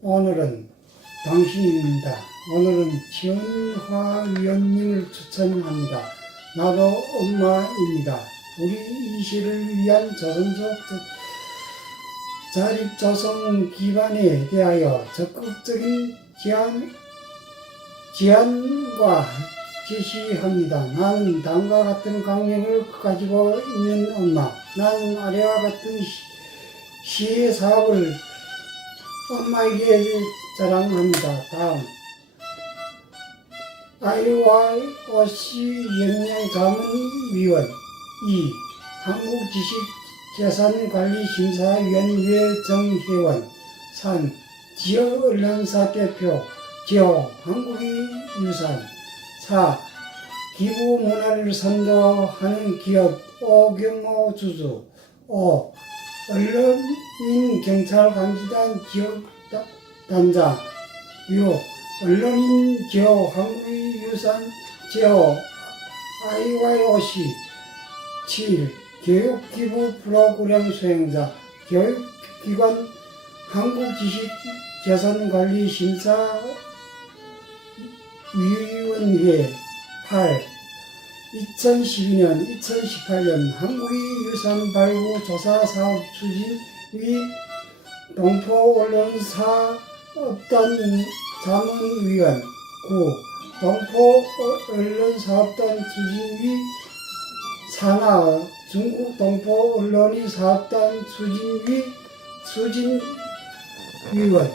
오늘은 당신입니다. 오늘은 지원화 위원님을 추천합니다. 나도 엄마입니다. 우리 이시를 위한 조선족 자립조성 기반에 대하여 적극적인 제안, 제안과 제시합니다. 나는 다음과 같은 강령을 가지고 있는 엄마. 나는 아래와 같은 시, 시의 사업을 엄마에게 자랑합니다. 다음. IYOC 영양 자문위원 2. 한국지식재산관리심사위원회 정회원 3. 지역 언론사 대표 지호 한국의 유산 4. 기부 문화를 선도하는 기업 오경호 주주 5. 언론인 경찰 감시단 지역 다- 단장 6. 언론인 지호 한국의 유산 지호 IYOC 7. 교육기부 프로그램 수행자 교육기관 한국지식재산관리심사위원회 8. 2012년, 2018년 한국의 유산 발굴 조사 사업 추진위 동포 언론사 업단 자문위원 9. 동포 언론사업단 추진위 산하 중국 동포 언론인 사업단 추진위 추진위원